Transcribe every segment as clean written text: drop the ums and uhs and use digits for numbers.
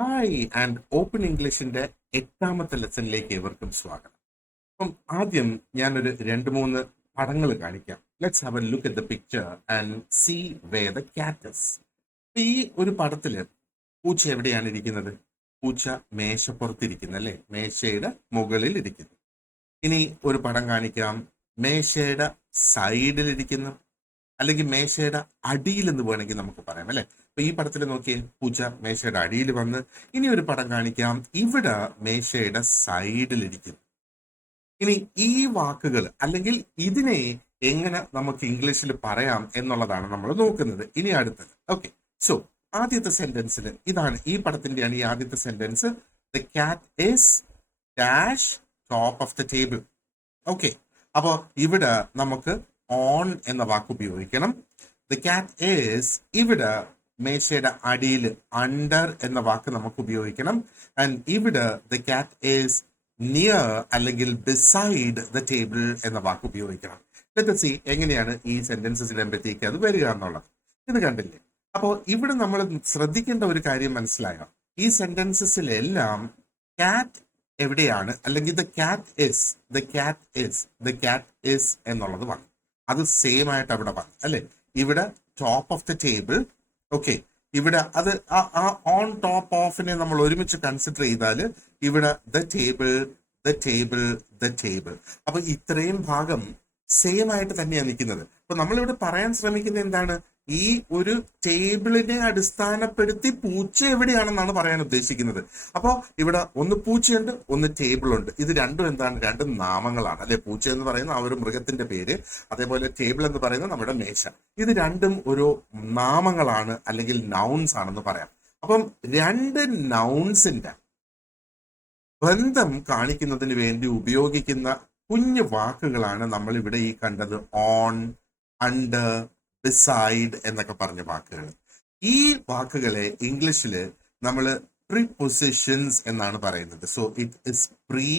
Hi and open ഇംഗ്ലീഷിന്റെ 8ാമത്തെ ലെസണിലേക്ക് ഏവർക്കും സ്വാഗതം. അപ്പം ആദ്യം ഞാനൊരു രണ്ട് മൂന്ന് പടങ്ങൾ കാണിക്കാം. Let's have a look at the picture and see where the cat is. ഈ ഒരു പടത്തില് പൂച്ച എവിടെയാണ് ഇരിക്കുന്നത്? പൂച്ച മേശപ്പുറത്തിരിക്കുന്നു അല്ലേ, മേശയുടെ മുകളിൽ ഇരിക്കുന്നു. ഇനി ഒരു പടം കാണിക്കാം, മേശയുടെ സൈഡിൽ ഇരിക്കുന്നു, അല്ലെങ്കിൽ മേശയുടെ അടിയിൽ എന്ന് വേണമെങ്കിൽ നമുക്ക് പറയാം അല്ലെ. അപ്പൊ ഈ പടത്തിൽ നോക്കിയേ, പൂച്ച മേശയുടെ അടിയിൽ വന്ന്. ഇനി ഒരു പടം കാണിക്കാം, ഇവിടെ മേശയുടെ സൈഡിൽ ഇരിക്കുന്നു. ഇനി ഈ വാക്കുകൾ അല്ലെങ്കിൽ ഇതിനെ എങ്ങനെ നമുക്ക് ഇംഗ്ലീഷിൽ പറയാം എന്നുള്ളതാണ് നമ്മൾ നോക്കുന്നത്. ഇനി അടുത്തത് ഓക്കെ. സോ ആദ്യത്തെ സെന്റൻസിൽ ഇതാണ്, ഈ പടത്തിന്റെയാണ് ഈ ആദ്യത്തെ sentence. The cat is dash top of the table. Okay, അപ്പോ ഇവിടെ നമുക്ക് ഓൺ എന്ന വാക്ക് ഉപയോഗിക്കണം. ദ ക്യാറ്റ് ഈസ്, ഇവിടെ മേശയുടെ അടിയിൽ അണ്ടർ എന്ന വാക്ക് നമുക്ക് ഉപയോഗിക്കണം. ആൻഡ് ഇവിടെ ദ ക്യാറ്റ് ഈസ് നിയർ അല്ലെങ്കിൽ ബിസൈഡ് ദ ടേബിൾ എന്ന വാക്ക് ഉപയോഗിക്കണം. ലെറ്റ് us see എങ്ങനെയാണ് ഈ സെന്റൻസസ് ഇടുമ്പോഴത്തേക്ക് അത് വരിക എന്നുള്ളത്. ഇത് കണ്ടില്ലേ? അപ്പോൾ ഇവിടെ നമ്മൾ ശ്രദ്ധിക്കേണ്ട ഒരു കാര്യം മനസ്സിലായോ? ഈ സെന്റൻസസിലെല്ലാം ക്യാറ്റ് എവിടെയാണ്, അല്ലെങ്കിൽ the cat is, the cat is, the cat is എന്നുള്ളത് വന്നു. അത് സെയിം ആയിട്ട് അവിടെ വന്നു അല്ലെ. ഇവിടെ top of the table. Okay, ഇവിടെ അത് ആ ഓൺ ടോപ്പ് ഓഫിനെ നമ്മൾ ഒരുമിച്ച് കൺസിഡർ ചെയ്താൽ ഇവിടെ the table, the table, the table. അപ്പൊ ഇത്രയും ഭാഗം സെയിം ആയിട്ട് തന്നെയാണ് നിൽക്കുന്നത്. അപ്പൊ നമ്മളിവിടെ പറയാൻ ശ്രമിക്കുന്നത് എന്താണ്? ഈ ഒരു ടേബിളിനെ അടിസ്ഥാനപ്പെടുത്തി പൂച്ച എവിടെയാണെന്നാണ് പറയാൻ ഉദ്ദേശിക്കുന്നത്. അപ്പോ ഇവിടെ ഒന്ന് പൂച്ചയുണ്ട്, ഒന്ന് ടേബിൾ ഉണ്ട്. ഇത് രണ്ടും എന്താണ്? രണ്ടും നാമങ്ങളാണ് അല്ലെ. പൂച്ച എന്ന് പറയുന്ന ആ ഒരു മൃഗത്തിന്റെ പേര്, അതേപോലെ ടേബിൾ എന്ന് പറയുന്നത് നമ്മുടെ മേശ. ഇത് രണ്ടും ഒരു നാമങ്ങളാണ് അല്ലെങ്കിൽ നൗൺസ് ആണെന്ന് പറയാം. അപ്പം രണ്ട് നൗൺസിന്റെ ബന്ധം കാണിക്കുന്നതിന് വേണ്ടി ഉപയോഗിക്കുന്ന കുഞ്ഞു വാക്കുകളാണ് നമ്മൾ ഇവിടെ ഈ കണ്ടത്. ഓൺ, അണ്ടർ, ബിസൈഡ് എന്നൊക്കെ പറഞ്ഞ വാക്കുകൾ. ഈ വാക്കുകളെ ഇംഗ്ലീഷില് നമ്മൾ പ്രിപൊസിഷൻസ് എന്നാണ് പറയുന്നത്. So it is pre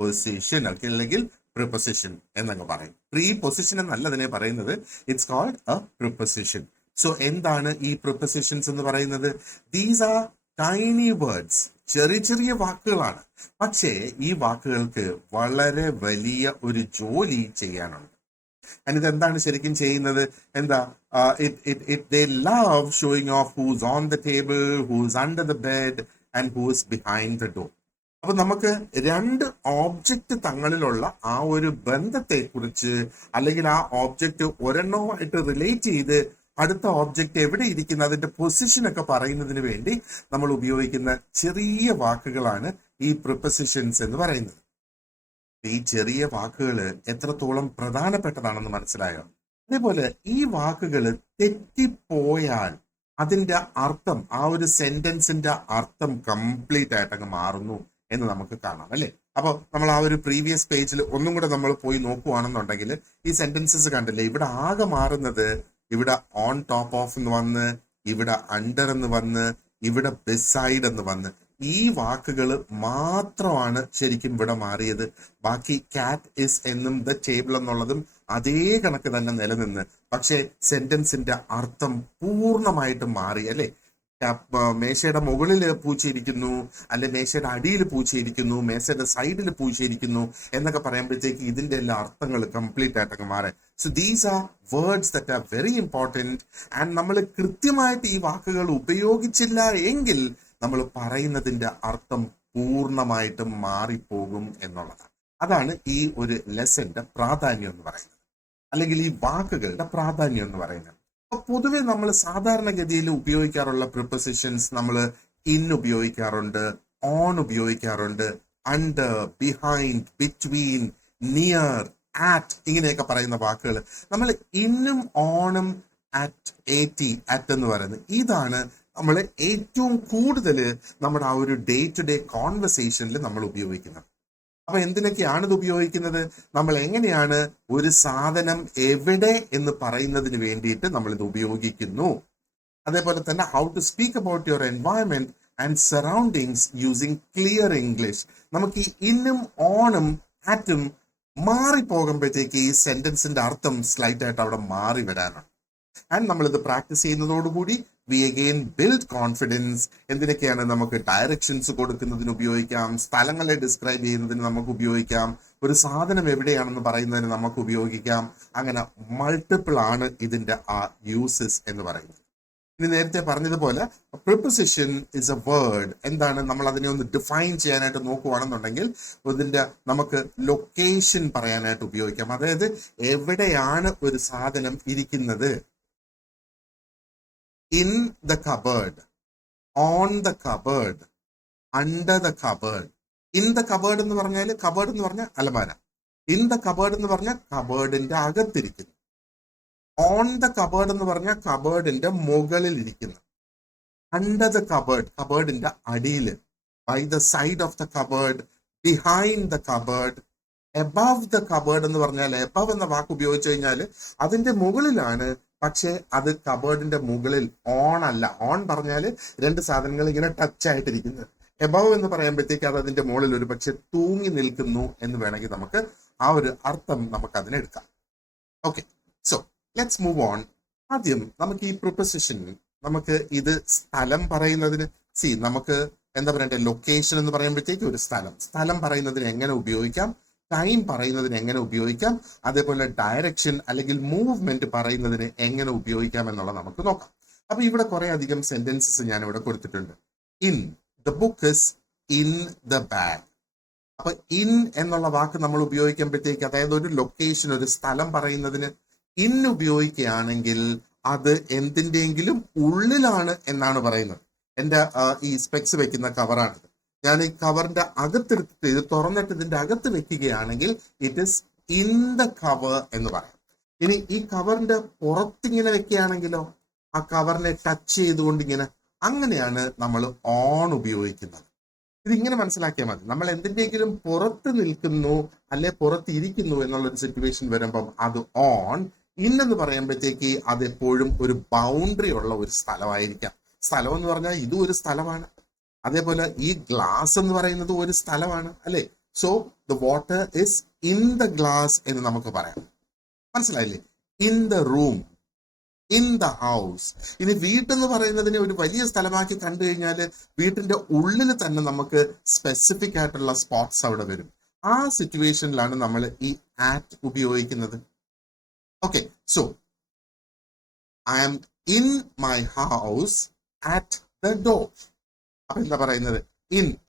position അല്ലെങ്കിൽ പ്രിപൊസിഷൻ എന്നൊക്കെ പറയും. പ്രീ പൊസിഷൻ എന്നല്ല അതിനെ പറയുന്നത്, it's called a preposition. So എന്താണ് ഈ പ്രിപൊസിഷൻസ് എന്ന് പറയുന്നത്? ദീസ് ആർ ടൈനി വേർഡ്സ്, ചെറിയ ചെറിയ വാക്കുകളാണ്. പക്ഷേ ഈ വാക്കുകൾക്ക് വളരെ വലിയ ഒരു ജോലി ചെയ്യാനുണ്ട്. ഇത് എന്താണ് ശരിക്കും ചെയ്യുന്നത്? എന്താ? they love showing off who's on the table, who's under the bed and who's behind the door. അപ്പൊ നമുക്ക് രണ്ട് ഓബ്ജക്റ്റ് തങ്ങളിലുള്ള ആ ഒരു ബന്ധത്തെ കുറിച്ച്, അല്ലെങ്കിൽ ആ ഓബ്ജക്റ്റ് ഒരെണ്ണവുമായിട്ട് റിലേറ്റ് ചെയ്ത് അടുത്ത ഓബ്ജക്റ്റ് എവിടെ ഇരിക്കുന്ന അതിന്റെ പൊസിഷൻ ഒക്കെ പറയുന്നതിന് വേണ്ടി നമ്മൾ ഉപയോഗിക്കുന്ന ചെറിയ വാക്കുകളാണ് ഈ പ്രിപൊസിഷൻസ് എന്ന് പറയുന്നത്. ഈ ചെറിയ വാക്കുകൾ എത്രത്തോളം പ്രധാനപ്പെട്ടതാണെന്ന് മനസ്സിലായോ? അതേപോലെ ഈ വാക്കുകൾ തെറ്റിപ്പോയാൽ അതിന്റെ അർത്ഥം, ആ ഒരു സെന്റൻസിന്റെ അർത്ഥം കംപ്ലീറ്റ് ആയിട്ട് അങ്ങ് മാറുന്നു എന്ന് നമുക്ക് കാണാം അല്ലെ. അപ്പൊ നമ്മൾ ആ ഒരു പ്രീവിയസ് പേജിൽ ഒന്നും കൂടെ നമ്മൾ പോയി നോക്കുവാണെന്നുണ്ടെങ്കിൽ ഈ സെന്റൻസസ് കണ്ടില്ലേ, ഇവിടെ ആകെ മാറുന്നത് ഇവിടെ ഓൺ ടോപ്പ് ഓഫ് എന്ന് വന്ന്, ഇവിടെ അണ്ടർ എന്ന് വന്ന്, ഇവിടെ ബിസൈഡ് എന്ന് വന്ന്. ഈ വാക്കുകൾ മാത്രമാണ് ശരിക്കും ഇവിടെ മാറിയത്. ബാക്കി ക്യാറ്റ് ഇസ് എന്നും ദ ടേബിൾ എന്നുള്ളതും അതേ കണക്ക് തന്നെ നിലനിന്ന്, പക്ഷെ സെന്റൻസിന്റെ അർത്ഥം പൂർണ്ണമായിട്ടും മാറി അല്ലെ. മേശയുടെ മുകളിൽ പൂച്ചയിരിക്കുന്നു, അല്ലെ മേശയുടെ അടിയിൽ പൂച്ചയിരിക്കുന്നു, മേശയുടെ സൈഡിൽ പൂച്ചയിരിക്കുന്നു എന്നൊക്കെ പറയുമ്പോഴത്തേക്ക് ഇതിന്റെ എല്ലാ അർത്ഥങ്ങൾ കംപ്ലീറ്റ് ആയിട്ടൊക്കെ മാറാൻ. So these are words that are very important. And നമ്മൾ കൃത്യമായിട്ട് ഈ വാക്കുകൾ ഉപയോഗിച്ചില്ല എങ്കിൽ നമ്മൾ പറയുന്നതിന്റെ അർത്ഥം പൂർണ്ണമായിട്ടും മാറിപ്പോകും എന്നുള്ളതാണ്. അതാണ് ഈ ഒരു ലെസന്റെ പ്രാധാന്യം എന്ന് പറയുന്നത്, അല്ലെങ്കിൽ ഈ വാക്കുകളുടെ പ്രാധാന്യം എന്ന് പറയുന്നത്. അപ്പൊ പൊതുവെ നമ്മൾ സാധാരണഗതിയിൽ ഉപയോഗിക്കാറുള്ള പ്രിപൊസിഷൻസ് നമ്മൾ ഇൻ ഉപയോഗിക്കാറുണ്ട്, ഓൺ ഉപയോഗിക്കാറുണ്ട്, അണ്ടർ, ബിഹൈൻഡ്, ബിറ്റ്വീൻ, നിയർ, ആറ്റ്, ഇങ്ങനെയൊക്കെ പറയുന്ന വാക്കുകൾ. നമ്മൾ ഇന്നും ഓണും അറ്റ്, അറ്റ് എന്ന് പറയുന്നത് ഇതാണ് നമ്മൾ ഏറ്റവും കൂടുതൽ നമ്മുടെ ആ ഒരു ഡേ ടു ഡേ കോൺവെർസേഷനിൽ നമ്മൾ ഉപയോഗിക്കുന്നത്. അപ്പൊ എന്തിനൊക്കെയാണ് ഇത് ഉപയോഗിക്കുന്നത്? നമ്മൾ എങ്ങനെയാണ് ഒരു സാധനം എവിടെ എന്ന് പറയുന്നതിന് വേണ്ടിയിട്ട് നമ്മൾ ഇത് ഉപയോഗിക്കുന്നു. അതേപോലെ തന്നെ how to speak about your environment and surroundings using clear English. നമുക്ക് ഈ ഇന്നും ഓണും ആറ്റും മാറിപ്പോകുമ്പോഴത്തേക്ക് ഈ സെന്റൻസിന്റെ അർത്ഥം സ്ലൈറ്റ് ആയിട്ട് അവിടെ മാറി വരാനാണ്. ആൻഡ് നമ്മളിത് പ്രാക്ടീസ് ചെയ്യുന്നതോടുകൂടി വി അഗെയിൻ ബിൽഡ് കോൺഫിഡൻസ്. എന്തിനൊക്കെയാണ്? നമുക്ക് ഡയറക്ഷൻസ് കൊടുക്കുന്നതിന് ഉപയോഗിക്കാം, സ്ഥലങ്ങളെ ഡിസ്ക്രൈബ് ചെയ്യുന്നതിന് നമുക്ക് ഉപയോഗിക്കാം, ഒരു സാധനം എവിടെയാണെന്ന് പറയുന്നതിന് നമുക്ക് ഉപയോഗിക്കാം. അങ്ങനെ മൾട്ടിപ്പിൾ ആണ് ഇതിന്റെ ആ യൂസസ് എന്ന് പറയുന്നത്. ഇനി നേരത്തെ പറഞ്ഞതുപോലെ പ്രിപ്പോസിഷൻ ഇസ് എ വേർഡ്. എന്താണ്? നമ്മൾ അതിനെ ഒന്ന് ഡിഫൈൻ ചെയ്യാനായിട്ട് നോക്കുകയാണെന്നുണ്ടെങ്കിൽ ഇതിന്റെ നമുക്ക് ലൊക്കേഷൻ പറയാനായിട്ട് ഉപയോഗിക്കാം. അതായത് എവിടെയാണ് ഒരു സാധനം ഇരിക്കുന്നത്. In the cupboard, on the cupboard, under the cupboard. In the cupboard എന്ന് പറഞ്ഞാൽ, കബേർഡ് എന്ന് പറഞ്ഞാൽ അലമാര. ഇൻ ദ കബേർഡ് എന്ന് പറഞ്ഞാൽ കബേർഡിന്റെ അകത്തിരിക്കുന്നു. ഓൺ ദ കബേർഡ് എന്ന് പറഞ്ഞാൽ കബേർഡിന്റെ മുകളിൽ ഇരിക്കുന്നു. അണ്ടർ ദ കബേർഡ്, കബേർഡിന്റെ അടിയിൽ. By the side of the cupboard, behind the cupboard, above the cupboard എന്ന് പറഞ്ഞാൽ, എബവ് എന്ന വാക്ക് ഉപയോഗിച്ചു കഴിഞ്ഞാൽ അതിന്റെ മുകളിലാണ്, പക്ഷെ അത് കബേർഡിന്റെ മുകളിൽ, ഓൺ അല്ല. ഓൺ പറഞ്ഞാൽ രണ്ട് സാധനങ്ങൾ ഇങ്ങനെ ടച്ച് ആയിട്ടിരിക്കുന്നത്. എബവ് എന്ന് പറയുമ്പോഴത്തേക്ക് അത് അതിന്റെ മുകളിൽ ഒരു പക്ഷെ തൂങ്ങി നിൽക്കുന്നു എന്ന് വേണമെങ്കിൽ നമുക്ക് ആ ഒരു അർത്ഥം നമുക്ക് അതിനെടുക്കാം. Okay, so let's move on. ആദ്യം നമുക്ക് ഈ പ്രിപ്പോസിഷൻ, നമുക്ക് ഇത് സ്ഥലം പറയുന്നതിന് നമുക്ക് എന്താ പറയണ്ടേ, ലൊക്കേഷൻ എന്ന് പറയുമ്പോഴത്തേക്ക് ഒരു സ്ഥലം പറയുന്നതിന് എങ്ങനെ ഉപയോഗിക്കാം, ടൈം പറയുന്നതിന് എങ്ങനെ ഉപയോഗിക്കാം, അതേപോലെ ഡയറക്ഷൻ അല്ലെങ്കിൽ മൂവ്മെന്റ് പറയുന്നതിന് എങ്ങനെ ഉപയോഗിക്കാം എന്നുള്ളത് നമുക്ക് നോക്കാം. അപ്പൊ ഇവിടെ കുറെ അധികം സെന്റൻസസ് ഞാൻ ഇവിടെ കൊടുത്തിട്ടുണ്ട്. In the book is in the bag. അപ്പൊ ഇൻ എന്നുള്ള വാക്ക് നമ്മൾ ഉപയോഗിക്കുമ്പോഴത്തേക്ക്, അതായത് ഒരു ലൊക്കേഷൻ, ഒരു സ്ഥലം പറയുന്നതിന് ഇൻ ഉപയോഗിക്കുകയാണെങ്കിൽ അത് എന്തിൻ്റെയെങ്കിലും ഉള്ളിലാണ് എന്നാണ് പറയുന്നത്. എൻ്റെ ഈ സ്പെക്സ് വെക്കുന്ന കവറാണിത്. ഞാൻ ഈ കവറിന്റെ അകത്തെടുത്തിട്ട് ഇത് തുറന്നിട്ട് ഇതിന്റെ അകത്ത് വെക്കുകയാണെങ്കിൽ it is in the cover എന്ന് പറയാം. ഇനി ഈ കവറിന്റെ പുറത്തിങ്ങനെ വെക്കുകയാണെങ്കിലോ, ആ കവറിനെ ടച്ച് ചെയ്തുകൊണ്ട് ഇങ്ങനെ, അങ്ങനെയാണ് നമ്മൾ ഓൺ ഉപയോഗിക്കുന്നത്. ഇതിങ്ങനെ മനസ്സിലാക്കിയാൽ മതി. നമ്മൾ എന്തിൻ്റെയെങ്കിലും പുറത്ത് നിൽക്കുന്നു അല്ലെ പുറത്ത് ഇരിക്കുന്നു എന്നുള്ളൊരു സിറ്റുവേഷൻ വരുമ്പം അത് ഓൺ. ഇന്നെന്ന് പറയുമ്പോഴത്തേക്ക് അത് എപ്പോഴും ഒരു ബൗണ്ടറി ഉള്ള ഒരു സ്ഥലമായിരിക്കാം. സ്ഥലം എന്ന് പറഞ്ഞാൽ ഇതും ഒരു സ്ഥലമാണ്. അതേപോലെ ഈ ഗ്ലാസ് എന്ന് പറയുന്നത് ഒരു സ്ഥലമാണ്, അല്ലെ? So the water is in the glass എന്ന് നമുക്ക് പറയാം. മനസ്സിലായില്ലേ? In the room, in the house. ഇനി വീട്ടെന്ന് പറയുന്നതിനെ ഒരു വലിയ സ്ഥലമാക്കി കണ്ടു കഴിഞ്ഞാൽ വീട്ടിന്റെ ഉള്ളിൽ തന്നെ നമുക്ക് സ്പെസിഫിക് ആയിട്ടുള്ള സ്പോട്ട്സ് അവിടെ വരും. ആ സിറ്റുവേഷനിലാണ് നമ്മൾ ഈ ആറ്റ് ഉപയോഗിക്കുന്നത്. Okay, so I am in my house at the door. അപ്പൊ എന്താ പറയുന്നത്?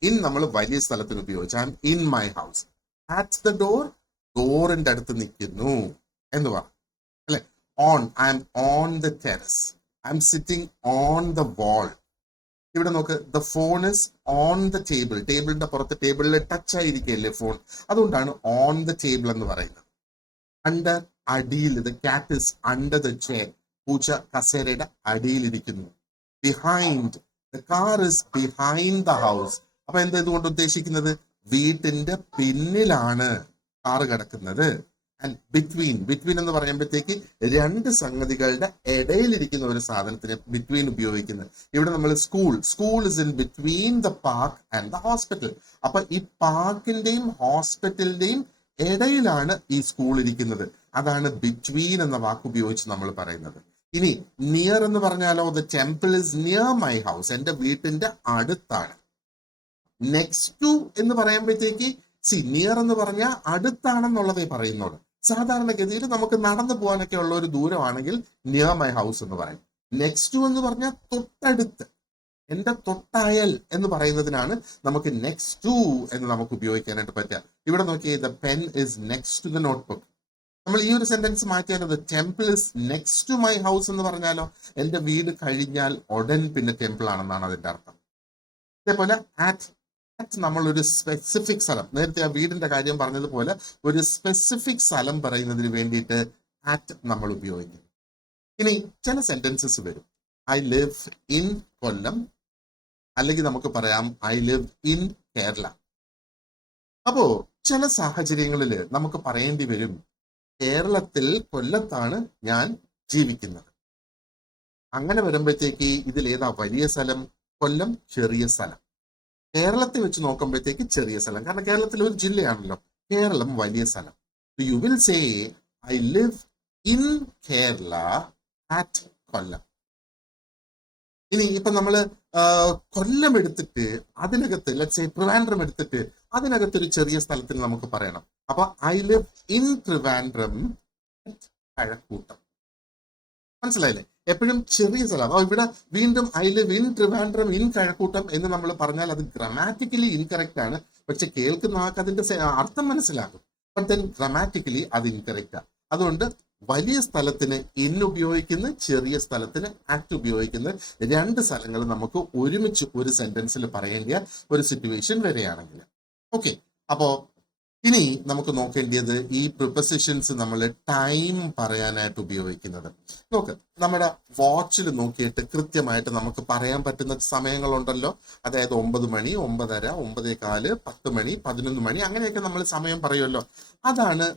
ഇൻ നമ്മൾ വലിയ സ്ഥലത്തിന് ഉപയോഗിച്ചു. I am in my house. At the door, ഡോറിന്റെ അടുത്ത് നിൽക്കുന്നു എന്ന് പറഞ്ഞു, അല്ലെ? On, I am on the terrace. I am sitting on the wall. ഇവിടെ നോക്ക്, the phone is on the table. ടേബിളിന്റെ പുറത്ത്, ടേബിളിൽ ടച്ച് ആയിരിക്കല്ലേ ഫോൺ, അതുകൊണ്ടാണ് ഓൺ ദ ടേബിൾ എന്ന് പറയുന്നത്. അണ്ടർ, അടിയിൽ. The cat is under the chair. പൂച്ച കസേരയുടെ അടിയിലിരിക്കുന്നു. Behind, the car is behind the house. അപ്പൊ എന്താ ഇതുകൊണ്ട് ഉദ്ദേശിക്കുന്നത്? വീട്ടിന്റെ പിന്നിലാണ് കാറ് കിടക്കുന്നത്. ആൻഡ് ബിറ്റ്വീൻ എന്ന് പറയുമ്പോഴത്തേക്ക് രണ്ട് സംഗതികളുടെ ഇടയിലിരിക്കുന്ന ഒരു സാധനത്തിന് ബിറ്റ്വീൻ ഉപയോഗിക്കുന്നത്. ഇവിടെ നമ്മൾ school is in between the park and the hospital. അപ്പൊ ഈ പാർക്കിന്റെയും ഹോസ്പിറ്റലിന്റെയും ഇടയിലാണ് ഈ സ്കൂൾ ഇരിക്കുന്നത്. അതാണ് ബിറ്റ്വീൻ എന്ന വാക്ക് ഉപയോഗിച്ച് നമ്മൾ പറയുന്നത്. ഇനി നിയർ എന്ന് പറഞ്ഞാലോ, the temple is near my house. എന്റെ വീട്ടിന്റെ അടുത്താണ്. നെക്സ്റ്റ് ടു എന്ന് പറയുമ്പോഴത്തേക്ക് നിയർ എന്ന് പറഞ്ഞാൽ അടുത്താണെന്നുള്ളതേ പറയുന്നുള്ളൂ. സാധാരണഗതിയിൽ നമുക്ക് നടന്നു പോകാനൊക്കെ ഉള്ള ഒരു ദൂരമാണെങ്കിൽ നിയർ മൈ ഹൗസ് എന്ന് പറയും. നെക്സ്റ്റ് ടു എന്ന് പറഞ്ഞാൽ തൊട്ടടുത്ത്, എന്റെ തൊട്ടയൽ എന്ന് പറയുന്നതിനാണ് നമുക്ക് നെക്സ്റ്റ് ടു എന്ന് നമുക്ക് ഉപയോഗിക്കാനായിട്ട് പറ്റുക. ഇവിടെ നോക്കിയേ, the pen is next to the notebook. നമ്മൾ ഈ ഒരു സെന്റൻസ് മാറ്റിയാലോ, the temple is next to my house എന്ന് പറഞ്ഞാലോ, എന്റെ വീട് കഴിഞ്ഞാൽ ഉടൻ പിന്നെ ടെമ്പിൾ ആണെന്നാണ് അതിന്റെ അർത്ഥം. അതേപോലെ ആറ്റ് നമ്മൾ ഒരു സ്പെസിഫിക് സ്ഥലം, നേരത്തെ ആ വീടിന്റെ കാര്യം പറഞ്ഞതുപോലെ ഒരു സ്പെസിഫിക് സ്ഥലം പറയുന്നതിന് വേണ്ടിയിട്ട് ആറ്റ് നമ്മൾ ഉപയോഗിക്കും. ഇനി ചില സെന്റൻസസ് വരും. ഐ ലിവ് ഇൻ കൊല്ലം, അല്ലെങ്കിൽ നമുക്ക് പറയാം ഐ ലിവ് ഇൻ കേരള. അപ്പോ ചില സാഹചര്യങ്ങളിൽ നമുക്ക് പറയേണ്ടി വരും, കേരളത്തിൽ, കൊല്ലത്താണ് ഞാൻ ജീവിക്കുന്നത്. അങ്ങനെ വരുമ്പോഴത്തേക്ക് ഇതിൽ ഏതാ വലിയ സ്ഥലം? കൊല്ലം ചെറിയ സ്ഥലം. കേരളത്തെ വെച്ച് നോക്കുമ്പോഴത്തേക്ക് ചെറിയ സ്ഥലം, കാരണം കേരളത്തിൽ ഒരു ജില്ലയാണല്ലോ. കേരളം വലിയ സ്ഥലം. You will say I live in Kerala at Kollam. ഇനി ഇപ്പൊ നമ്മള് കൊല്ലം എടുത്തിട്ട് അതിനകത്ത് ലെറ്റ്സ് സേ ട്രിവാൻഡ്രം എടുത്തിട്ട് അതിനകത്ത് ഒരു ചെറിയ സ്ഥലത്തിൽ നമുക്ക് പറയണം. അപ്പൊ I live in Trivandrum Kazhakkoottam. മനസ്സിലായില്ലേ? എപ്പോഴും ചെറിയ സ്ഥലം. അപ്പൊ ഇവിടെ വീണ്ടും I live in Trivandrum in Kazhakkoottam എന്ന് നമ്മൾ പറഞ്ഞാൽ അത് ഗ്രാമാറ്റിക്കലി ഇൻകറക്റ്റ് ആണ്. പക്ഷെ കേൾക്കുന്ന ആൾക്ക് അതിന്റെ അർത്ഥം മനസ്സിലാകും. ബട്ട് ദെൻ ഗ്രാമാറ്റിക്കലി അത് ഇൻകറക്റ്റ്. അതുകൊണ്ട് വലിയ സ്ഥലത്തിന് ഇൻ ഉപയോഗിക്കുന്ന, ചെറിയ സ്ഥലത്തിന് ആക്ട് ഉപയോഗിക്കുന്ന രണ്ട് സ്ഥലങ്ങൾ നമുക്ക് ഒരുമിച്ച് ഒരു സെന്റൻസിൽ പറയേണ്ട ഒരു സിറ്റുവേഷൻ വരെയാണെങ്കിൽ. ഓക്കെ, അപ്പോ ഇനി നമുക്ക് നോക്കേണ്ടത് ഈ പ്രിപ്പസിഷൻസ് നമ്മൾ ടൈം പറയാനായിട്ട് ഉപയോഗിക്കുന്നത്. നോക്ക്, നമ്മുടെ വാച്ചിൽ നോക്കിയിട്ട് കൃത്യമായിട്ട് നമുക്ക് പറയാൻ പറ്റുന്ന സമയങ്ങളുണ്ടല്ലോ. അതായത് 9 മണി, 9:30, 9:15, 10 മണി, 11 മണി, അങ്ങനെയൊക്കെ നമ്മൾ സമയം പറയുമല്ലോ. അതാണ്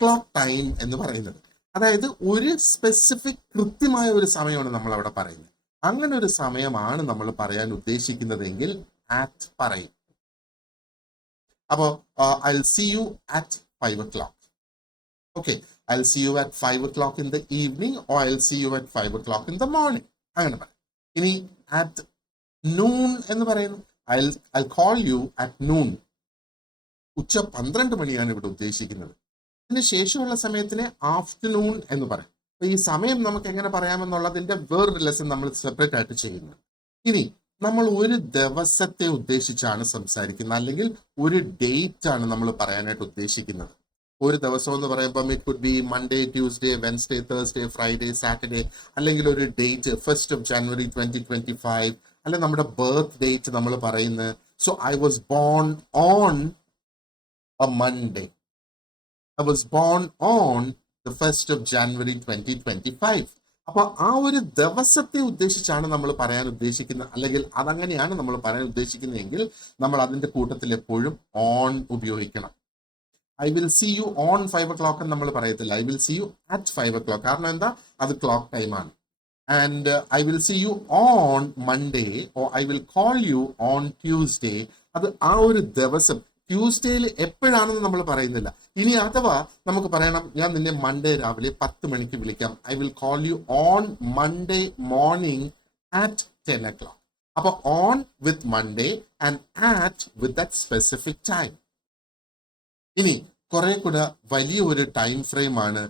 ക്ലോക്ക് ടൈം എന്ന് പറയുന്നത്. അതായത് ഒരു സ്പെസിഫിക് കൃത്യമായ ഒരു സമയമാണ് നമ്മൾ അവിടെ പറയുന്നത്. അങ്ങനെ ഒരു സമയമാണ് നമ്മൾ പറയാൻ ഉദ്ദേശിക്കുന്നതെങ്കിൽ ആറ്റ് പറയും. അപ്പോ I will see you at 5 o'clock. Okay, I will see you at 5 o'clock in the evening or I will see you at 5 o'clock in the morning. അങ്ങനെ പറയും. ഇനി അറ്റ് നൂൺ എന്ന് പറയുന്നു. I call you at noon. ഉച്ച 12 മണിയാണ് ഇവിടെ ഉദ്ദേശിക്കുന്നത്. ഇതിന് ശേഷമുള്ള സമയത്തിന് ആഫ്റ്റർനൂൺ എന്ന് പറയും. അപ്പൊ ഈ സമയം നമുക്ക് എങ്ങനെ പറയാമെന്നുള്ളതിന്റെ വേറൊരു ലെസൺ നമ്മൾ സെപ്പറേറ്റ് ആയിട്ട് ചെയ്യുന്നു. ഇനി നമ്മൾ ഒരു ദിവസത്തെ ഉദ്ദേശിച്ചാണ് സംസാരിക്കുന്നത്, അല്ലെങ്കിൽ ഒരു ഡേറ്റ് ആണ് നമ്മൾ പറയാനായിട്ട് ഉദ്ദേശിക്കുന്നത്. ഒരു ദിവസം എന്ന് പറയുമ്പോൾ it could be Monday, Tuesday, Wednesday, Thursday, Friday, Saturday, അല്ലെങ്കിൽ ഒരു ഡേറ്റ് 1st of January 2025, അല്ലെങ്കിൽ നമ്മുടെ ബർത്ത് ഡേറ്റ് നമ്മൾ പറയുന്നത്. So I was born on A Monday. I was born on the 1st of January 2025. അപ്പൊ ആ ഒരു ദിവസത്തെ ഉദ്ദേശിച്ചാണ് നമ്മൾ പറയാൻ ഉദ്ദേശിക്കുന്നത്, അല്ലെങ്കിൽ അതങ്ങനെയാണ് നമ്മൾ പറയാൻ ഉദ്ദേശിക്കുന്നതെങ്കിൽ നമ്മൾ അതിന്റെ കൂട്ടത്തിൽ എപ്പോഴും ഓൺ ഉപയോഗിക്കണം. I will see you on 5 o'clock എന്ന് നമ്മൾ പറയത്തില്ല. I will see you at 5 o'clock. കാരണം എന്താ? അത് ക്ലോക്ക് ടൈം ആണ്. And I will see you on Monday or I will call you on Tuesday. അത് ആ ഒരു ദിവസം ട്യൂസ്ഡേയിൽ എപ്പോഴാണെന്ന് നമ്മൾ പറയുന്നില്ല. ഇനി അഥവാ നമുക്ക് പറയണം, ഞാൻ നിന്നെ മൺഡേ രാവിലെ 10 മണിക്ക് വിളിക്കാം. I will call you on Monday morning at 10 o'clock. അപ്പൊ on with Monday and at with that specific time. ഇനി കുറെ കൂടെ വലിയ ഒരു ടൈം ഫ്രെയിം ആണ്.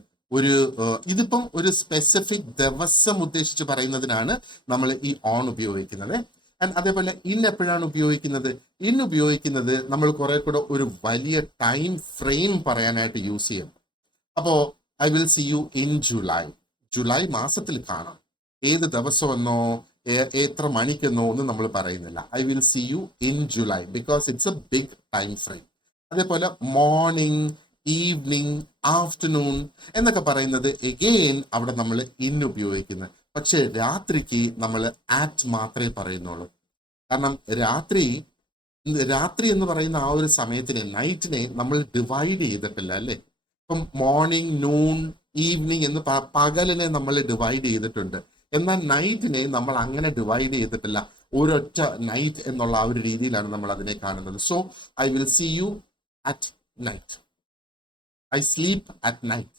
ഇതിപ്പം ഒരു സ്പെസിഫിക് ദിവസം ഉദ്ദേശിച്ച് പറയുന്നതിനാണ് നമ്മൾ ഈ ഓൺ ഉപയോഗിക്കുന്നത്. ആൻഡ് അതേപോലെ ഇൻ എപ്പോഴാണ് ഉപയോഗിക്കുന്നത്? ഇൻ ഉപയോഗിക്കുന്നത് നമ്മൾ കുറെ കൂടെ ഒരു വലിയ ടൈം ഫ്രെയിം പറയാനായിട്ട് യൂസ് ചെയ്യും. അപ്പോ I will see you in July. July മാസത്തിൽ കാണാം. ഏത് ദിവസമെന്നോ എത്ര മണിക്കെന്നോ ഒന്നും നമ്മൾ പറയുന്നില്ല. I will see you in July because it's a big time frame. അതേപോലെ മോർണിംഗ്, ഈവനിങ്, ആഫ്റ്റർനൂൺ എന്നൊക്കെ പറയുന്നത് എഗെയിൻ അവിടെ നമ്മൾ ഇൻ ഉപയോഗിക്കുന്നത്. പക്ഷെ രാത്രിക്ക് നമ്മൾ ആറ്റ് മാത്രമേ പറയുന്നുള്ളൂ. കാരണം രാത്രി എന്ന് പറയുന്ന ആ ഒരു സമയത്തിനെ, നൈറ്റിനെ നമ്മൾ ഡിവൈഡ് ചെയ്തിട്ടില്ല അല്ലേ? ഇപ്പം മോർണിംഗ്, നൂൺ, ഈവനിങ് എന്ന് പകലിനെ നമ്മൾ ഡിവൈഡ് ചെയ്തിട്ടുണ്ട്. എന്നാൽ നൈറ്റിനെ നമ്മൾ അങ്ങനെ ഡിവൈഡ് ചെയ്തിട്ടില്ല. ഒരൊറ്റ നൈറ്റ് എന്നുള്ള ആ ഒരു രീതിയിലാണ് നമ്മൾ അതിനെ കാണുന്നത്. So I will see you at night. I sleep at night.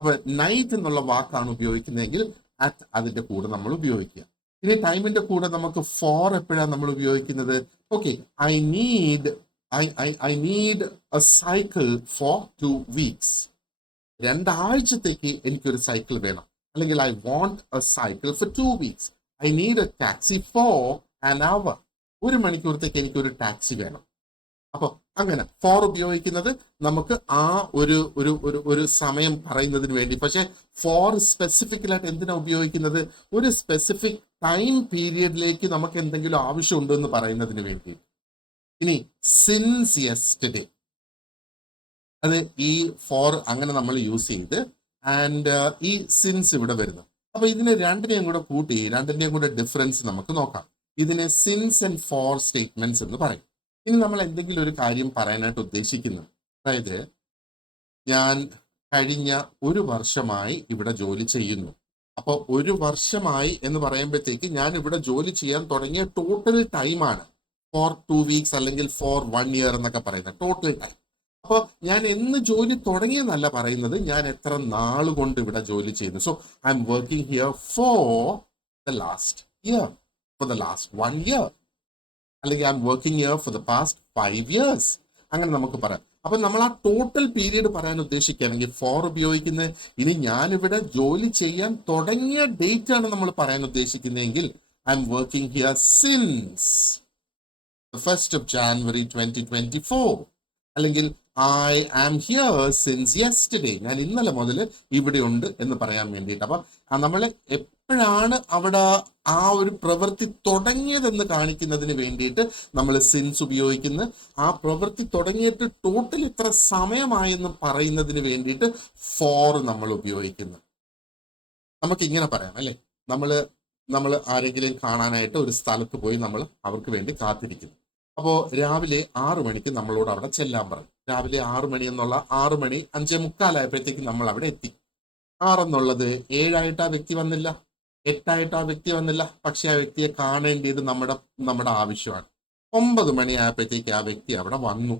അപ്പൊ നൈറ്റ് എന്നുള്ള വാക്കാണ് ഉപയോഗിക്കുന്നതെങ്കിൽ അറ്റ് അതിന്റെ കൂടെ നമ്മൾ ഉപയോഗിക്കുക. ഇനി ടൈമിന്റെ കൂടെ നമുക്ക് ഫോർ എപ്പോഴാണ് നമ്മൾ ഉപയോഗിക്കുന്നത്? Okay, I need a cycle for 2 weeks. 2 ആഴ്ചത്തേക്ക് എനിക്കൊരു സൈക്കിൾ വേണം. അല്ലെങ്കിൽ I want a cycle for 2 weeks. I need a taxi for an hour. 1 മണിക്കൂറത്തേക്ക് എനിക്കൊരു ടാക്സി വേണം. അപ്പൊ അങ്ങനെ ഫോർ ഉപയോഗിക്കുന്നത് നമുക്ക് ആ ഒരു സമയം പറയുന്നതിന് വേണ്ടി. പക്ഷെ ഫോർ സ്പെസിഫിക്കലായിട്ട് എന്തിനാ ഉപയോഗിക്കുന്നത്? ഒരു സ്പെസിഫിക് ടൈം പീരിയഡിലേക്ക് നമുക്ക് എന്തെങ്കിലും ആവശ്യമുണ്ടോ എന്ന് പറയുന്നതിന് വേണ്ടി. ഇനി സിൻസ് യെസ്റ്റർഡേ, അത് ഈ ഫോർ അങ്ങനെ നമ്മൾ യൂസ് ചെയ്ത് ആൻഡ് ഈ സിൻസ് ഇവിടെ വരുന്നു. അപ്പൊ ഇതിനെ രണ്ടിനെയും കൂടെ കൂട്ടി രണ്ടിന്റെയും കൂടെ ഡിഫറൻസ് നമുക്ക് നോക്കാം. ഇതിനെ സിൻസ് ആൻഡ് ഫോർ സ്റ്റേറ്റ്മെന്റ്സ് എന്ന് പറയും. ഇനി നമ്മൾ എന്തെങ്കിലും ഒരു കാര്യം പറയാനായിട്ട് ഉദ്ദേശിക്കുന്നു. അതായത് ഞാൻ കഴിഞ്ഞ 1 വർഷമായി ഇവിടെ ജോലി ചെയ്യുന്നു. അപ്പോൾ 1 വർഷമായി എന്ന് പറയുമ്പോഴത്തേക്ക് ഞാൻ ഇവിടെ ജോലി ചെയ്യാൻ തുടങ്ങിയ ടോട്ടൽ ടൈമാണ് ഫോർ 2 weeks അല്ലെങ്കിൽ ഫോർ 1 year എന്നൊക്കെ പറയുന്നത് ടോട്ടൽ ടൈം. അപ്പോൾ ഞാൻ എന്ന് ജോലി തുടങ്ങിയെന്നല്ല പറയുന്നത്, ഞാൻ എത്ര നാൾ കൊണ്ട് ഇവിടെ ജോലി ചെയ്യുന്നു. So I M working here for the last year. for the last 1 year. അല്ലെങ്കിൽ I M working here for the past 5 years. അങ്ങനെ നമുക്ക് പറയാം. അപ്പൊ നമ്മൾ ആ ടോട്ടൽ പീരീഡ് പറയാൻ ഉദ്ദേശിക്കുകയാണെങ്കിൽ ഫോർ ഉപയോഗിക്കുന്നത്, ഇനി ഞാനിവിടെ ജോലി ചെയ്യാൻ തുടങ്ങിയ ഡേറ്റ് ആണ് നമ്മൾ പറയാൻ ഉദ്ദേശിക്കുന്നതെങ്കിൽ I'm working here since the 1st of January 2024. അല്ലെങ്കിൽ I am here since yesterday, ഞാൻ ഇന്നലെ മുതൽ ഇവിടെ ഉണ്ട് എന്ന് പറയാൻ വേണ്ടിയിട്ട്. അപ്പൊ നമ്മൾ എപ്പോഴാണ് അവിടെ ആ ഒരു പ്രവൃത്തി തുടങ്ങിയതെന്ന് കാണിക്കുന്നതിന് വേണ്ടിയിട്ട് നമ്മൾ സിൻസ് ഉപയോഗിക്കുന്നു. ആ പ്രവൃത്തി തുടങ്ങിയിട്ട് ടോട്ടൽ ഇത്ര സമയമായെന്ന് പറയുന്നതിന് വേണ്ടിയിട്ട് ഫോർ നമ്മൾ ഉപയോഗിക്കുന്നു. നമുക്ക് ഇങ്ങനെ പറയാം അല്ലെ, നമ്മൾ ആരെങ്കിലും കാണാനായിട്ട് ഒരു സ്ഥലത്ത് പോയി നമ്മൾ അവർക്ക് വേണ്ടി കാത്തിരിക്കുന്നു. അപ്പോൾ രാവിലെ 6 മണിക്ക് നമ്മളോട് അവിടെ ചെല്ലാൻ പറഞ്ഞു. രാവിലെ 6 മണി എന്നുള്ള 6 മണി 5:45 നമ്മൾ അവിടെ എത്തി. 6 എന്നുള്ളത് 7 ആ വ്യക്തി വന്നില്ല, 8 ആ വ്യക്തി വന്നില്ല. പക്ഷെ ആ വ്യക്തിയെ കാണേണ്ടത് നമ്മുടെ ആവശ്യമാണ്. 9 മണി ആയപ്പോഴത്തേക്ക് ആ വ്യക്തി അവിടെ വന്നു.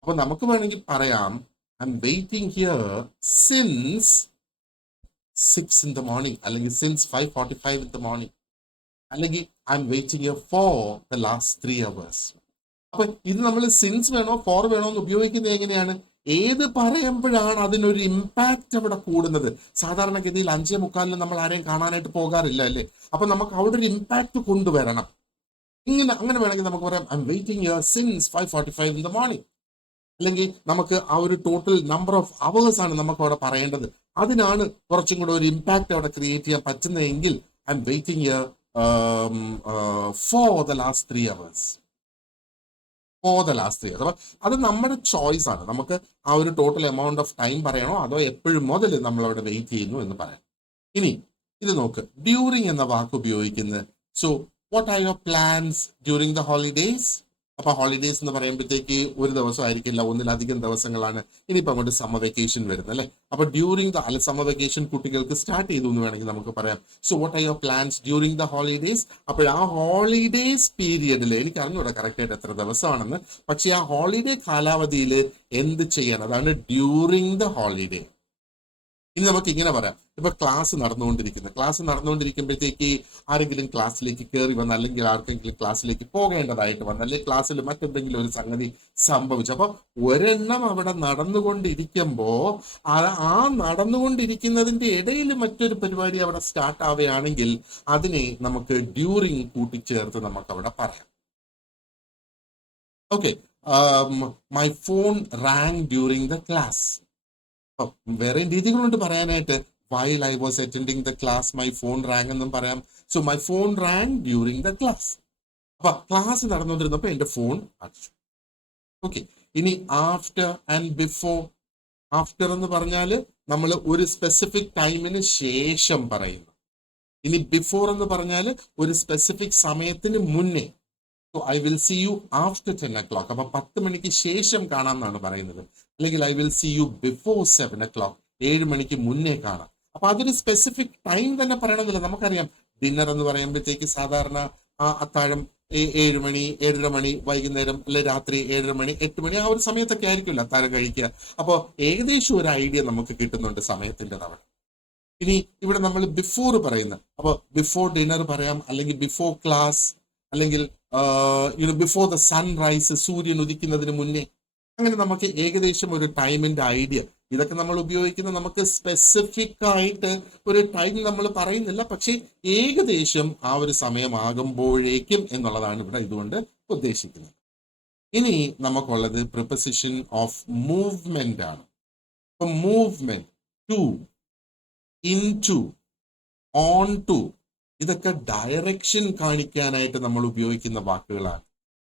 അപ്പൊ നമുക്ക് വേണമെങ്കിൽ പറയാം I M waiting here since 6 in the morning, അല്ലെങ്കിൽ സിൻസ് 5:45 in the morning, അല്ലെങ്കിൽ I M waiting here for the last 3 hours. അപ്പൊ ഇത് നമ്മൾ സിൻസ് വേണോ ഫോർ വേണോ എന്ന് ഉപയോഗിക്കുന്നത് എങ്ങനെയാണ്? ഏത് പറയുമ്പോഴാണ് അതിനൊരു ഇമ്പാക്റ്റ് അവിടെ കൂടുന്നത്. സാധാരണഗതിയിൽ 5:45 നമ്മൾ ആരെയും കാണാനായിട്ട് പോകാറില്ല അല്ലേ? അപ്പൊ നമുക്ക് അവിടെ ഒരു ഇമ്പാക്റ്റ് കൊണ്ടുവരണം. അങ്ങനെ വേണമെങ്കിൽ നമുക്ക് പറയാം I M waiting here since 5:45 in the morning. അല്ലെങ്കിൽ നമുക്ക് ആ ഒരു ടോട്ടൽ നമ്പർ ഓഫ് അവേഴ്സ് ആണ് നമുക്ക് അവിടെ പറയേണ്ടത്. അതിനാണ് കുറച്ചും കൂടെ ഒരു ഇമ്പാക്റ്റ് അവിടെ ക്രിയേറ്റ് ചെയ്യാൻ പറ്റുന്നതെങ്കിൽ I'm waiting here for the last 3 hours. അപ്പൊ അത് നമ്മുടെ ചോയ്സ് ആണ്. നമുക്ക് ആ ഒരു ടോട്ടൽ എമൗണ്ട് ഓഫ് ടൈം പറയണോ അതോ എപ്പോഴും മുതൽ നമ്മൾ അവിടെ വെയിറ്റ് ചെയ്യുന്നു എന്ന് പറയാം. ഇനി ഇത് നോക്ക്, ഡ്യൂറിങ് എന്ന വാക്ക് ഉപയോഗിക്കുന്നത്. So what are your plans during the holidays? അപ്പൊ ഹോളിഡേസ് എന്ന് പറയുമ്പോഴത്തേക്ക് ഒരു ദിവസം ആയിരിക്കില്ല, ഒന്നിലധികം ദിവസങ്ങളാണ് ഇനിയിപ്പോ അങ്ങോട്ട് സമ്മർ വെക്കേഷൻ വരുന്നത് അല്ലെ. അപ്പൊ ഡ്യൂറിങ് ദ സമ്മർ വെക്കേഷൻ കുട്ടികൾക്ക് സ്റ്റാർട്ട് ചെയ്തു എന്ന് വേണമെങ്കിൽ നമുക്ക് പറയാം. So what are your plans during the holidays? അപ്പോൾ ആ ഹോളിഡേസ് പീരിയഡിൽ എനിക്ക് അറിഞ്ഞൂടെ കറക്റ്റ് ആയിട്ട് എത്ര ദിവസമാണെന്ന്, പക്ഷെ ആ ഹോളിഡേ കാലാവധിയിൽ എന്ത് ചെയ്യാൻ, അതാണ് ഡ്യൂറിങ് ദ ഹോളിഡേ. ഇനി നമുക്ക് ഇങ്ങനെ പറയാം, ഇപ്പൊ ക്ലാസ് നടന്നുകൊണ്ടിരിക്കുമ്പോഴത്തേക്ക് ആരെങ്കിലും ക്ലാസ്സിലേക്ക് കയറി വന്ന, അല്ലെങ്കിൽ ആർക്കെങ്കിലും ക്ലാസ്സിലേക്ക് പോകേണ്ടതായിട്ട് വന്ന, അല്ലെങ്കിൽ ക്ലാസ്സിൽ മറ്റെന്തെങ്കിലും ഒരു സംഗതി സംഭവിച്ചു. അപ്പൊ ഒരെണ്ണം അവിടെ നടന്നുകൊണ്ടിരിക്കുമ്പോ ആ നടന്നുകൊണ്ടിരിക്കുന്നതിന്റെ ഇടയിൽ മറ്റൊരു പരിപാടി അവിടെ സ്റ്റാർട്ട് ആവുകയാണെങ്കിൽ അതിനെ നമുക്ക് ഡ്യൂറിങ് കൂട്ടിച്ചേർത്ത് നമുക്ക് അവിടെ പറയാം. Okay, my phone rang during the class. വേറെ രീതികളുണ്ട് പറയാനായിട്ട്. while I was attending the class my phone rang എന്നും പറയാം. So my phone rang during the class. അപ്പൊ ക്ലാസ് നടന്നുകൊണ്ടിരുന്നപ്പോ എന്റെ ഫോൺ അടിച്ചു. ഓക്കെ, ഇനി ആഫ്റ്റർ ആൻഡ് ബിഫോർ. ആഫ്റ്റർ എന്ന് പറഞ്ഞാൽ നമ്മൾ ഒരു സ്പെസിഫിക് ടൈമിന് ശേഷം പറയുന്നു. ഇനി ബിഫോർ എന്ന് പറഞ്ഞാൽ ഒരു സ്പെസിഫിക് സമയത്തിന് മുന്നേ. So I will see you after 10 o'clock. അപ്പൊ 10 മണിക്ക് ശേഷം കാണാം എന്നാണ് പറയുന്നത്. അല്ലെങ്കിൽ I will see you before 7 o'clock, 7 മണിക്ക് മുന്നേ കാണാം. അപ്പൊ അതൊരു സ്പെസിഫിക് ടൈം തന്നെ പറയണമെന്നില്ല. നമുക്കറിയാം ഡിന്നർ എന്ന് പറയുമ്പോഴത്തേക്ക് സാധാരണ അത്താഴം 7 മണി, 7:30 മണി, വൈകുന്നേരം അല്ലെ രാത്രി 7:30 മണി, 8 മണി, ആ ഒരു സമയത്തൊക്കെ ആയിരിക്കുമല്ലോ അത്താഴം കഴിക്കുക. അപ്പൊ ഏകദേശം ഒരു ഐഡിയ നമുക്ക് കിട്ടുന്നുണ്ട് സമയത്തിന്റെ തവണ. ഇനി ഇവിടെ നമ്മൾ ബിഫോർ പറയുന്നത്, അപ്പൊ ബിഫോർ ഡിന്നർ പറയാം, അല്ലെങ്കിൽ ബിഫോർ ക്ലാസ്, അല്ലെങ്കിൽ ബിഫോർ ദ സൺറൈസ്, സൂര്യൻ ഉദിക്കുന്നതിന് മുന്നേ. അങ്ങനെ നമുക്ക് ഏകദേശം ഒരു ടൈമിന്റെ ഐഡിയ. ഇതൊക്കെ നമ്മൾ ഉപയോഗിക്കുന്നത് നമുക്ക് സ്പെസിഫിക് ആയിട്ട് ഒരു ടൈം നമ്മൾ പറയുന്നില്ല, പക്ഷെ ഏകദേശം ആ ഒരു സമയമാകുമ്പോഴേക്കും എന്നുള്ളതാണ് ഇവിടെ ഇതുകൊണ്ട് ഉദ്ദേശിക്കുന്നത്. ഇനി നമുക്കുള്ളത് പ്രിപ്പസിഷൻ ഓഫ് മൂവ്മെന്റ് ആണ്. അപ്പൊ movement, to, into, onto, ഇതൊക്കെ ഡയറക്ഷൻ കാണിക്കാനായിട്ട് നമ്മൾ ഉപയോഗിക്കുന്ന വാക്കുകളാണ്.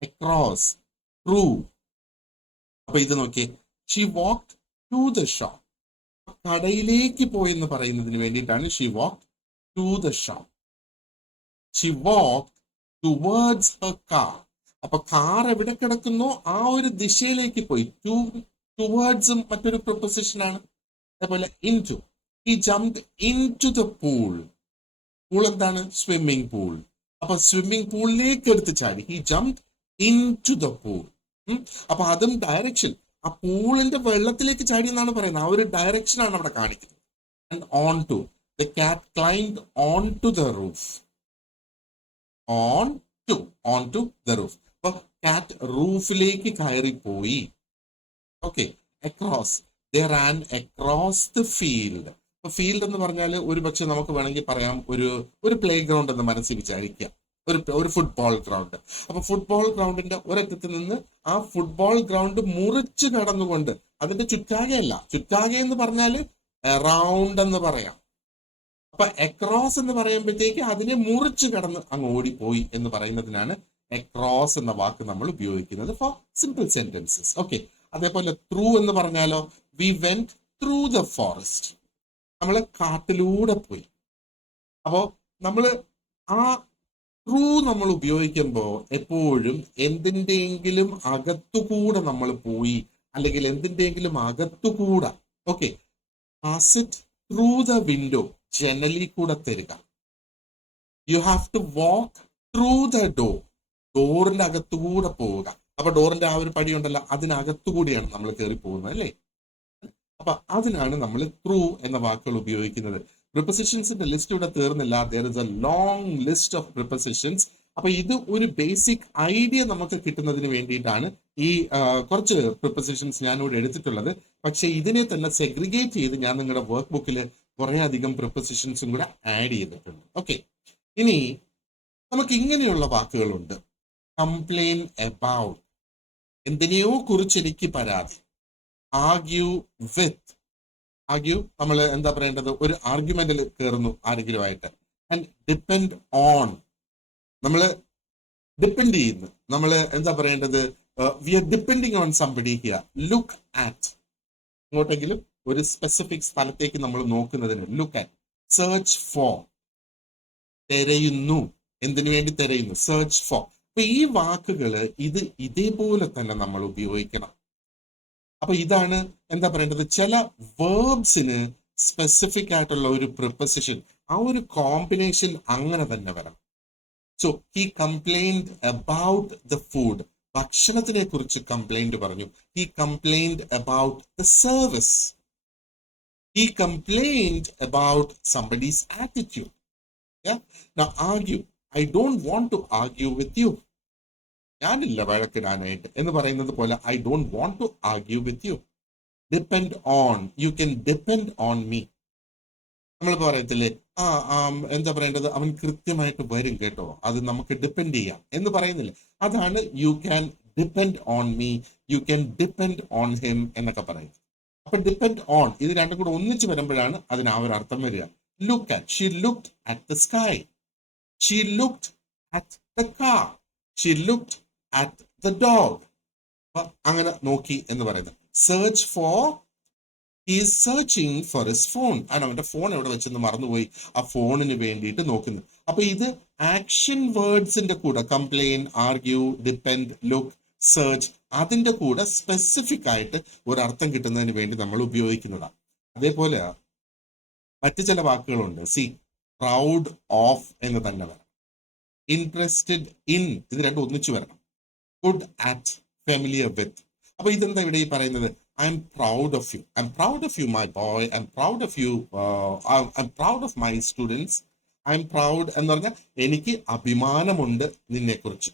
Across, through. അപ്പൊ ഇത് നോക്കിയേ, she walked to the shop. കടയിലേക്ക് പോയെന്ന് പറയുന്നതിന് വേണ്ടിയിട്ടാണ് she walked to the shop. She walked towards her car. അപ്പൊ കാർ എവിടെ കിടക്കുന്നോ ആ ഒരു ദിശയിലേക്ക് പോയി. ടുവേർഡ്സും മറ്റൊരു പ്രിപ്പോസിഷൻ ആണ്. അതേപോലെ into, he jumped into the pool. Pool എന്താണ്? Swimming pool. അപ്പൊ സ്വിമ്മിംഗ് പൂളിലേക്ക് എടുത്ത് ചാടി. He jumped into the pool. അപ്പൊ അതും ഡയറക്ഷൻ. ആ പൂളിന്റെ വെള്ളത്തിലേക്ക് ചാടി എന്നാണ് പറയുന്നത്. ആ ഒരു ഡയറക്ഷൻ ആണ് അവിടെ കാണിക്കുന്നത്. And onto, the cat climb onto the roof. Onto, onto the roof. അപ്പൊ കാറ്റ് റൂഫിലേക്ക് കയറിപ്പോയി. Okay, across, they ran across the field. അപ്പൊ ഫീൽഡ് എന്ന് പറഞ്ഞാൽ ഒരു പക്ഷെ നമുക്ക് വേണമെങ്കിൽ പറയാം ഒരു പ്ലേ ഗ്രൗണ്ട് എന്ന് മനസ്സിൽ വിചാരിക്കാം, ഒരു ഫുട്ബോൾ ഗ്രൗണ്ട്. അപ്പൊ ഫുട്ബോൾ ഗ്രൗണ്ടിന്റെ ഒരറ്റത്ത് നിന്ന് ആ ഫുട്ബോൾ ഗ്രൗണ്ട് മുറിച്ച് കടന്നുകൊണ്ട്, അതിന്റെ ചുറ്റാകെയല്ല, ചുറ്റാകെ എന്ന് പറഞ്ഞാല് റൗണ്ട് എന്ന് പറയാം. അപ്പൊ അക്രോസ് എന്ന് പറയുമ്പോഴത്തേക്ക് അതിനെ മുറിച്ച് കടന്ന് അങ്ങ് ഓടിപ്പോയി എന്ന് പറയുന്നതിനാണ് അക്രോസ് എന്ന വാക്ക് നമ്മൾ ഉപയോഗിക്കുന്നത് ഫോർ സിമ്പിൾ സെന്റൻസസ്. ഓക്കെ, അതേപോലെ ത്രൂ എന്ന് പറഞ്ഞാലോ, we went through the forest, നമ്മൾ കാട്ടിലൂടെ പോയി. അപ്പോ നമ്മള് ആ ത്രൂ നമ്മൾ ഉപയോഗിക്കുമ്പോൾ എപ്പോഴും എന്തിൻ്റെയെങ്കിലും അകത്തുകൂടെ നമ്മൾ പോയി, അല്ലെങ്കിൽ എന്തിൻ്റെയെങ്കിലും അകത്തുകൂടെ. Okay, pass it through the window, ജനലിൽ കൂടെ തരിക. You have to walk through the door, ഡോറിന്റെ അകത്തുകൂടെ പോവുക. അപ്പൊ ഡോറിന്റെ ആ ഒരു പടി ഉണ്ടല്ലോ, അതിനകത്തുകൂടിയാണ് നമ്മൾ കയറി പോകുന്നത് അല്ലേ. അപ്പൊ അതിനാണ് നമ്മൾ ത്രൂ എന്ന വാക്കുകൾ ഉപയോഗിക്കുന്നത്. പ്രിപ്പസിഷൻസിന്റെ ലിസ്റ്റ് ഇവിടെ തീർന്നില്ല. There is A long list of prepositions. അപ്പൊ ഇത് ഒരു ബേസിക് ഐഡിയ നമുക്ക് കിട്ടുന്നതിന് വേണ്ടിയിട്ടാണ് ഈ കുറച്ച് പ്രിപ്പസിഷൻസ് ഞാനിവിടെ എടുത്തിട്ടുള്ളത്. പക്ഷെ ഇതിനെ തന്നെ സെഗ്രിഗേറ്റ് ചെയ്ത് ഞാൻ നിങ്ങളുടെ വർക്ക് ബുക്കിൽ കുറെ അധികം പ്രിപ്പസിഷൻസും കൂടെ ആഡ് ചെയ്തിട്ടുണ്ട്. ഓക്കെ, ഇനി നമുക്ക് ഇങ്ങനെയുള്ള വാക്കുകളുണ്ട്. കംപ്ലെയിൻ അബൌട്ട്, എന്തിനെയോ കുറിച്ച് എനിക്ക് പരാതി. ആർഗ്യൂ വിത്ത്, ആർഗ്യൂ നമ്മൾ എന്താ പറയേണ്ടത്, ഒരു ആർഗ്യുമെന്റിൽ കയറുന്നു ആരെങ്കിലും ആയിട്ട്. ആൻഡ് ഡിപ്പെൻഡ് ഓൺ, നമ്മൾ ഡിപ്പെൻഡ് ചെയ്യുന്നു, നമ്മൾ എന്താ പറയേണ്ടത്, we are depending on somebody here. Look at, ഇങ്ങോട്ടെങ്കിലും ഒരു സ്പെസിഫിക് സ്ഥലത്തേക്ക് നമ്മൾ നോക്കുന്നതിന് ലുക്ക് ആറ്റ്. സെർച്ച് ഫോർ, തിരയുന്നു, എന്തിനു വേണ്ടി തിരയുന്നു, സെർച്ച് ഫോർ. അപ്പൊ ഈ വാക്കുകൾ ഇതേപോലെ തന്നെ നമ്മൾ ഉപയോഗിക്കണം. അപ്പൊ ഇതാണ് എന്താ പറയേണ്ടത്, ചില വേർബ്സിന് സ്പെസിഫിക് ആയിട്ടുള്ള ഒരു പ്രിപ്പസിഷൻ, ആ ഒരു കോമ്പിനേഷൻ അങ്ങനെ തന്നെ വരണം. So he complained about the food, ഭക്ഷണത്തിനെ കുറിച്ച് കംപ്ലൈന്റ് പറഞ്ഞു. He complained about the service. He complained about somebody's attitude. Now argue, I don't want to argue with you. ഞാനില്ല വഴക്കിടാനായിട്ട് എന്ന് പറയുന്നത് പോലെ I don't want to argue with you. Depend on, you can depend on me. നമ്മൾ പറയത്തില്ലേ, എന്താ പറയേണ്ടത്, അവൻ കൃത്യമായിട്ട് വരും കേട്ടോ, അത് നമുക്ക് ഡിപ്പെൻഡ് ചെയ്യാം എന്ന് പറയുന്നില്ലേ, അതാണ് U can depend on me, U can depend on him എന്നൊക്കെ പറയുന്നത്. അപ്പൊ ഡിപ്പെൻഡ് ഓൺ ഇത് രണ്ടും കൂടെ ഒന്നിച്ച് വരുമ്പോഴാണ് അതിന് ആ ഒരു അർത്ഥം വരിക. Look at, she looked at the sky, she looked at the car, she looked at the dog. അങ്ങനെ നോക്കി എന്ന് പറയുന്നത്. Search for, he is searching for his phone. ആണ് അവന്റെ ഫോൺ എവിടെ വെച്ചെന്ന് മറന്നുപോയി, ആ ഫോണിന് വേണ്ടിയിട്ട് നോക്കുന്നത്. അപ്പൊ ഇത് ആക്ഷൻ വേർഡ്സിന്റെ കൂടെ complain, argue, depend, look, search, അതിന്റെ കൂടെ സ്പെസിഫിക് ആയിട്ട് ഒരു അർത്ഥം കിട്ടുന്നതിന് വേണ്ടി നമ്മൾ ഉപയോഗിക്കുന്നതാണ്. അതേപോലെ മറ്റു ചില വാക്കുകളുണ്ട്. സി, പ്രൗഡ് ഓഫ് എന്ന് തന്നെ വരണം. ഇൻട്രസ്റ്റഡ് ഇൻ, ഇത് രണ്ടും ഒന്നിച്ചു വരണം. Good at, familiar with. അപ്പൊ ഇതെന്താ ഇവിടെ ഈ പറയുന്നത്, I am proud of you, I am proud of you my boy, I am proud of you, I am proud of my students. I am proud എന്ന് പറഞ്ഞാൽ എനിക്ക് അഭിമാനമുണ്ട് നിന്നെ കുറിച്ച്,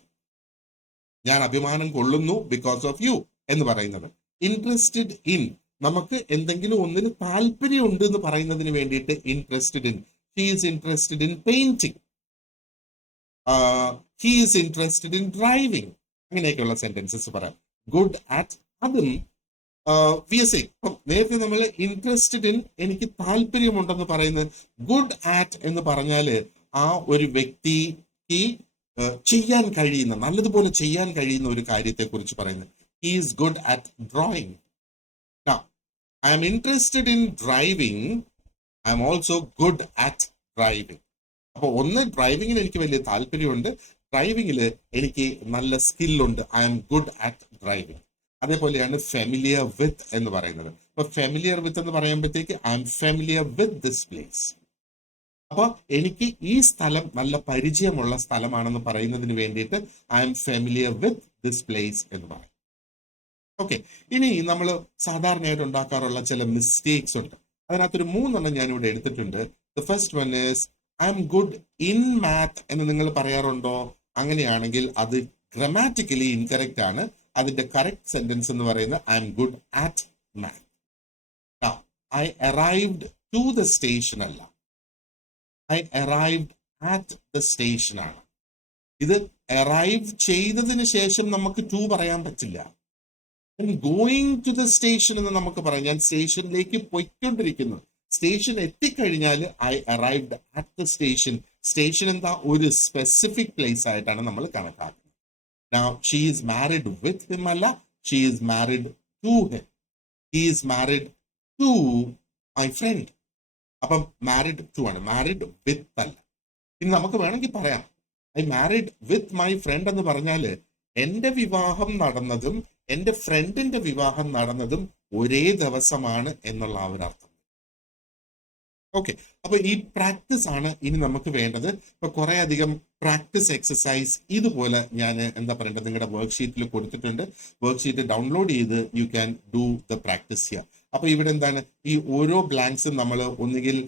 ഞാൻ അഭിമാനം കൊള്ളുന്നു ബിക്കോസ് ഓഫ് യു എന്ന് പറയുന്നത്. ഇൻട്രസ്റ്റഡ് ഇൻ, നമുക്ക് എന്തെങ്കിലും ഒന്നിന് താല്പര്യമുണ്ട് എന്ന് പറയുന്നതിന് വേണ്ടിയിട്ട് interested in. He is interested in painting, he is interested in driving, അങ്ങനെയൊക്കെയുള്ള സെന്റൻസസ് പറയാം. ഗുഡ് അറ്റ്, അതും വി എസ് ഇപ്പം നേരത്തെ നമ്മൾ ഇൻട്രസ്റ്റഡ് ഇൻ, എനിക്ക് താല്പര്യമുണ്ടെന്ന് പറയുന്നത്. ഗുഡ് ആറ്റ് എന്ന് പറഞ്ഞാല് ആ ഒരു വ്യക്തിക്ക് ചെയ്യാൻ കഴിയുന്ന, നല്ലതുപോലെ ചെയ്യാൻ കഴിയുന്ന ഒരു കാര്യത്തെ കുറിച്ച് പറയുന്നത്. He is good at drawing. I'm interested in driving, I'm also good at driving. അപ്പൊ ഒന്ന്, ഡ്രൈവിങ്ങിന് എനിക്ക് വലിയ താല്പര്യമുണ്ട്, ഡ്രൈവിംഗിൽ എനിക്ക് നല്ല സ്കില്ലുണ്ട്, I'm good at driving. അതേപോലെയാണ് ഫെമിലിയർ വിത്ത് എന്ന് പറയുന്നത്. അപ്പൊ ഫെമിലിയർ വിത്ത് എന്ന് പറയുമ്പോഴത്തേക്ക് I'm familiar with this place. അപ്പൊ എനിക്ക് ഈ സ്ഥലം നല്ല പരിചയമുള്ള സ്ഥലമാണെന്ന് പറയുന്നതിന് വേണ്ടിയിട്ട് I'm familiar with this place എന്ന് പറയും. ഓക്കെ, ഇനി നമ്മൾ സാധാരണയായിട്ട് ഉണ്ടാക്കാറുള്ള ചില മിസ്റ്റേക്സ് ഉണ്ട്. അതിനകത്തൊരു 3 ഞാനിവിടെ എടുത്തിട്ടുണ്ട്. The first one is I M good in math എന്ന് നിങ്ങൾ പറയാറുണ്ടോ? അങ്ങനെയാണെങ്കിൽ അത് ഗ്രമാറ്റിക്കലി ഇൻകറക്റ്റ് ആണ്. അതിന്റെ കറക്റ്റ് സെന്റൻസ് എന്ന് പറയുന്നത് I M good at math. I arrived to the station അല്ല, I arrived at the station ആണ്. ഇത് അറൈവ് ചെയ്തതിന് ശേഷം നമുക്ക് ടു പറയാൻ പറ്റില്ല. ഗോയിങ് ടു ദ സ്റ്റേഷൻ എന്ന് നമുക്ക് പറയാം. ഞാൻ സ്റ്റേഷനിലേക്ക് പോയിക്കൊണ്ടിരിക്കുന്നു. സ്റ്റേഷൻ എത്തിക്കഴിഞ്ഞാൽ I arrived at the station. Station എന്താ? ഒരു സ്പെസിഫിക് പ്ലേസ് ആയിട്ടാണ് നമ്മൾ കണക്കാക്കുന്നത്. Now she is married with him അല്ല, she is married to him. He is married to my friend. അപ്പം മാരിഡ് ടു ആണ്, മാരിഡ് വിത്ത് അല്ല. ഇനി നമുക്ക് വേണമെങ്കിൽ പറയാം I married with my friend എന്ന് പറഞ്ഞാല് എന്റെ വിവാഹം നടന്നതും എന്റെ ഫ്രണ്ടിന്റെ വിവാഹം നടന്നതും ഒരേ ദിവസമാണ് എന്നുള്ള ആ ഒരു അർത്ഥം. ഓക്കെ, അപ്പൊ ഈ പ്രാക്ടീസ് ആണ് ഇനി നമുക്ക് വേണ്ടത്. ഇപ്പൊ കുറെ അധികം പ്രാക്ടീസ് എക്സസൈസ് ഇതുപോലെ ഞാൻ എന്താ പറയേണ്ടത് നിങ്ങളുടെ വർക്ക്ഷീറ്റിൽ കൊടുത്തിട്ടുണ്ട്. വർക്ക്ഷീറ്റ് ഡൗൺലോഡ് ചെയ്ത് you can do the practice here. അപ്പൊ ഇവിടെ എന്താണ്, ഈ ഓരോ ബ്ലാങ്ക്സും നമ്മൾ ഒന്നുകിൽ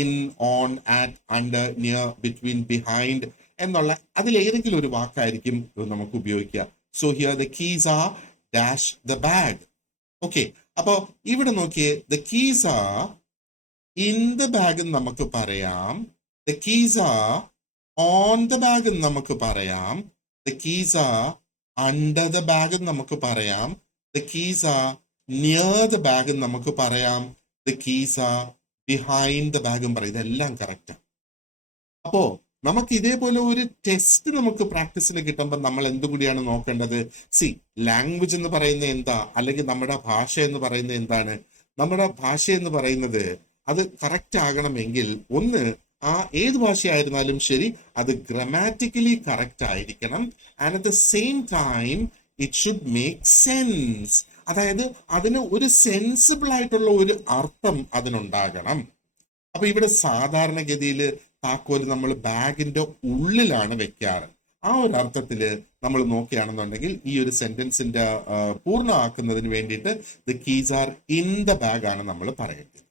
in, on, at, under, near, between, behind എന്നുള്ള അതിലേതെങ്കിലും ഒരു വാക്കായിരിക്കും നമുക്ക് ഉപയോഗിക്കുക. So here the keys R dash the bag. Okay, അപ്പൊ ഇവിടെ നോക്കിയേ, the keys are in the bag നമുക്ക് പറയാം, the keys R on the bag നമുക്ക് പറയാം, the keys are under the bag നമുക്ക് പറയാം, the keys R near the bag നമുക്ക് പറയാം, the keys R behind the ബാഗും പറയും. ഇതെല്ലാം കറക്റ്റാണ്. അപ്പോ നമുക്ക് ഇതേപോലെ ഒരു ടെസ്റ്റ് നമുക്ക് പ്രാക്ടീസിന് കിട്ടുമ്പോൾ നമ്മൾ എന്തുകൂടിയാണ് നോക്കേണ്ടത്? സി, ലാംഗ്വേജ് എന്ന് പറയുന്നത് എന്താ, അല്ലെങ്കിൽ നമ്മുടെ ഭാഷ എന്ന് പറയുന്നത് എന്താണ്? നമ്മുടെ ഭാഷ എന്ന് പറയുന്നത് അത് കറക്റ്റ് ആകണമെങ്കിൽ ഒന്ന്, ആ ഏത് ഭാഷയായിരുന്നാലും ശരി അത് ഗ്രമാറ്റിക്കലി കറക്റ്റ് ആയിരിക്കണം. And at the same time it should make sense. അതായത് അതിന് ഒരു സെൻസിബിൾ ആയിട്ടുള്ള ഒരു അർത്ഥം അതിനുണ്ടാകണം. അപ്പൊ ഇവിടെ സാധാരണഗതിയിൽ താക്കോല് നമ്മൾ ബാഗിന്റെ ഉള്ളിലാണ് വെക്കാറ്. ആ ഒരു അർത്ഥത്തില് നമ്മൾ നോക്കുകയാണെന്നുണ്ടെങ്കിൽ ഈ ഒരു സെന്റൻസിന്റെ പൂർണ്ണമാക്കുന്നതിന് വേണ്ടിയിട്ട് the keys are in the bag ആണ് നമ്മൾ പറയേണ്ടത്.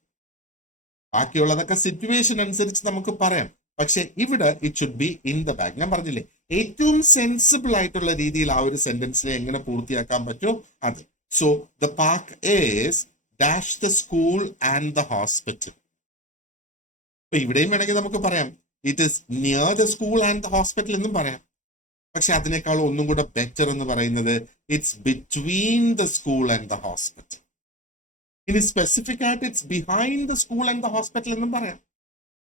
ബാക്കിയുള്ളതൊക്കെ സിറ്റുവേഷൻ അനുസരിച്ച് നമുക്ക് പറയാം. പക്ഷെ ഇവിടെ it should be in the bag. ഞാൻ പറഞ്ഞില്ലേ, ഏറ്റവും സെൻസിബിൾ ആയിട്ടുള്ള രീതിയിൽ ആ ഒരു സെന്റൻസിനെ എങ്ങനെ പൂർത്തിയാക്കാൻ പറ്റുമോ അത്. So the park is dash the school and the hospital. അപ്പൊ ഇവിടെയും വേണമെങ്കിൽ നമുക്ക് പറയാം it is near the school and the hospital എന്നും പറയാം. പക്ഷെ അതിനേക്കാൾ ഒന്നും കൂടെ ബെറ്റർ എന്ന് പറയുന്നത് it's between the school and the hospital. ഇനി സ്പെസിഫിക് ആയിട്ട് it's behind the school and the hospital എന്നും പറയാം.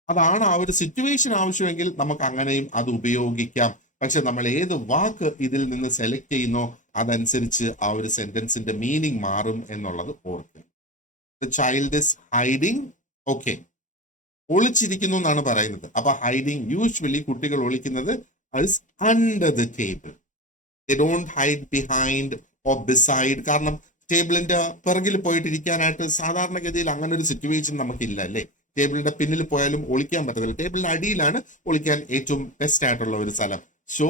അതാണ് ആ ഒരു സിറ്റുവേഷൻ ആവശ്യമെങ്കിൽ നമുക്ക് അങ്ങനെയും അത് ഉപയോഗിക്കാം. പക്ഷെ നമ്മൾ ഏത് വാക്ക് ഇതിൽ നിന്ന് സെലക്ട് ചെയ്യുന്നോ അതനുസരിച്ച് ആ ഒരു സെന്റൻസിന്റെ മീനിങ് മാറും എന്നുള്ളത് ഓർക്കുക. The child is hiding. Okay, ഒളിച്ചിരിക്കുന്നു എന്നാണ് പറയുന്നത്. അപ്പൊ ഹൈഡിങ്, യൂഷ്വലി കുട്ടികൾ ഒളിക്കുന്നത് under the table. They don't hide behind or beside. കാരണം ടേബിളിന്റെ പിറകിൽ പോയിട്ടിരിക്കാനായിട്ട് സാധാരണഗതിയിൽ അങ്ങനെ ഒരു സിറ്റുവേഷൻ നമുക്കില്ല അല്ലേ. ടേബിളിന്റെ പിന്നിൽ പോയാലും ഒളിക്കാൻ പറ്റത്തില്ല. ടേബിളിന്റെ അടിയിലാണ് ഒളിക്കാൻ ഏറ്റവും ബെസ്റ്റ് ആയിട്ടുള്ള ഒരു സ്ഥലം. So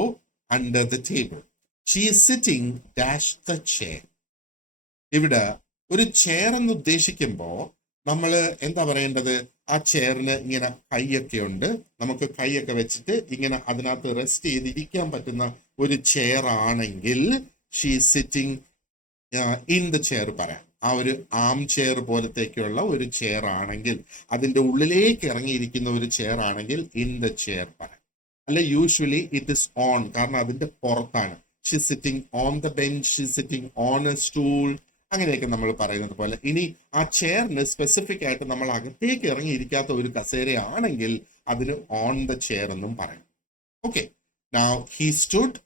under the table. She is sitting dash the chair. ഇവിടെ ഒരു ചെയർ എന്ന് ഉദ്ദേശിക്കുമ്പോ നമ്മൾ എന്താ പറയേണ്ടത്? ആ ചെയറിന് ഇങ്ങനെ കൈയൊക്കെ ഉണ്ട്. നമുക്ക് കൈയൊക്കെ വെച്ചിട്ട് ഇങ്ങനെ അതിനകത്ത് റെസ്റ്റ് ചെയ്തിരിക്കാൻ പറ്റുന്ന ഒരു ചെയർ ആണെങ്കിൽ she is sitting in the chair പറയാം. ആ ഒരു ആം ചെയർ പോലത്തേക്കുള്ള ഒരു ചെയർ ആണെങ്കിൽ, അതിന്റെ ഉള്ളിലേക്ക് ഇറങ്ങിയിരിക്കുന്ന ഒരു ചെയർ ആണെങ്കിൽ ഇൻ ദ ചെയർ പറയാം. അല്ല, യൂഷ്വലി ഇറ്റ് ഇസ് ഓൺ, കാരണം അതിന്റെ പുറത്താണ്. She sitting on the bench, she sitting on A stool, അങ്ങനെയൊക്കെ നമ്മൾ പറയുന്നത് പോലെ. ഇനി ആ ചെയറിന് സ്പെസിഫിക് ആയിട്ട് നമ്മൾ അകത്തേക്ക് ഇറങ്ങിയിരിക്കാത്ത ഒരു കസേരയാണെങ്കിൽ അതിന് ഓൺ ദ ചെയർ എന്നും പറയും. Okay, now he stood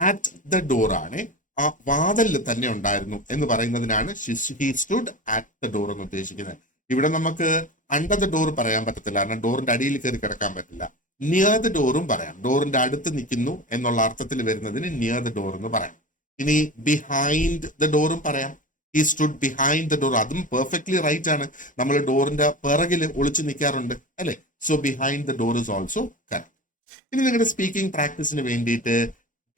at the door ആണ്. ആ വാതിലിൽ തന്നെ ഉണ്ടായിരുന്നു എന്ന് പറയുന്നതിനാണ് he stood at the door എന്ന് ഉദ്ദേശിക്കുന്നത്. ഇവിടെ നമുക്ക് അണ്ടർ ദ ഡോർ പറയാൻ പറ്റത്തില്ല, കാരണം ഡോറിന്റെ അടിയിൽ കയറി കിടക്കാൻ പറ്റില്ല. നിയർ ദ ഡോറും പറയാം. ഡോറിന്റെ അടുത്ത് നിൽക്കുന്നു എന്നുള്ള അർത്ഥത്തിൽ വരുന്നതിന് നിയർ ദ ഡോർ എന്ന് പറയാം. ഇനി ബിഹൈൻഡ് ദ ഡോറും പറയാം. He stood behind the door, അതും പെർഫെക്റ്റ്ലി റൈറ്റ് ആണ്. നമ്മൾ ഡോറിന്റെ പിറകിൽ ഒളിച്ചു നിൽക്കാറുണ്ട് അല്ലെ. So behind the door is also correct. ഇനി നിങ്ങളുടെ സ്പീക്കിംഗ് പ്രാക്ടീസിന് വേണ്ടിയിട്ട്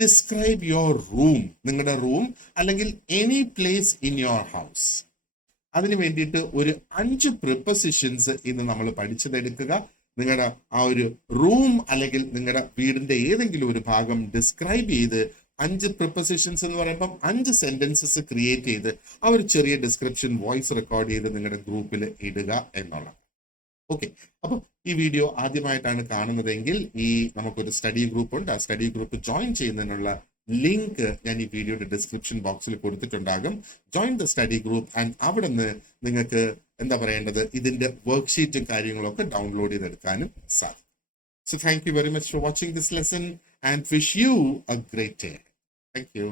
ഡിസ്ക്രൈബ് യുവർ റൂം, നിങ്ങളുടെ റൂം അല്ലെങ്കിൽ any place in your house. അതിന് വേണ്ടിയിട്ട് ഒരു 5 പ്രിപ്പസിഷൻസ് ഇന്ന് നമ്മൾ പഠിച്ചതെടുക്കുക. നിങ്ങളുടെ ആ ഒരു റൂം അല്ലെങ്കിൽ നിങ്ങളുടെ വീടിന്റെ ഏതെങ്കിലും ഒരു ഭാഗം ഡിസ്ക്രൈബ് ചെയ്ത് 5 പ്രിപ്പസിഷൻസ് എന്ന് പറയുമ്പം 5 സെന്റൻസസ് ക്രിയേറ്റ് ചെയ്ത് ആ ഒരു ചെറിയ ഡിസ്ക്രിപ്ഷൻ വോയിസ് റെക്കോർഡ് ചെയ്ത് നിങ്ങളുടെ ഗ്രൂപ്പിൽ ഇടുക എന്നുള്ളത്. ഓക്കെ, അപ്പൊ ഈ വീഡിയോ ആദ്യമായിട്ടാണ് കാണുന്നതെങ്കിൽ നമുക്കൊരു സ്റ്റഡി ഗ്രൂപ്പ് ഉണ്ട്. ആ സ്റ്റഡി ഗ്രൂപ്പ് ജോയിൻ ചെയ്യുന്നതിനുള്ള ലിങ്ക് ഞാൻ ഈ വീഡിയോയുടെ ഡിസ്ക്രിപ്ഷൻ ബോക്സിൽ കൊടുത്തിട്ടുണ്ടാകും. Join the study group and അവിടെ നിന്ന് നിങ്ങൾക്ക് എന്താ പറയേണ്ടത്, ഇതിന്റെ വർക്ക്ഷീറ്റും കാര്യങ്ങളൊക്കെ ഡൗൺലോഡ് ചെയ്തെടുക്കാനും സാധിക്കും. So thank you very much for watching this lesson and wish you a great day. Thank you.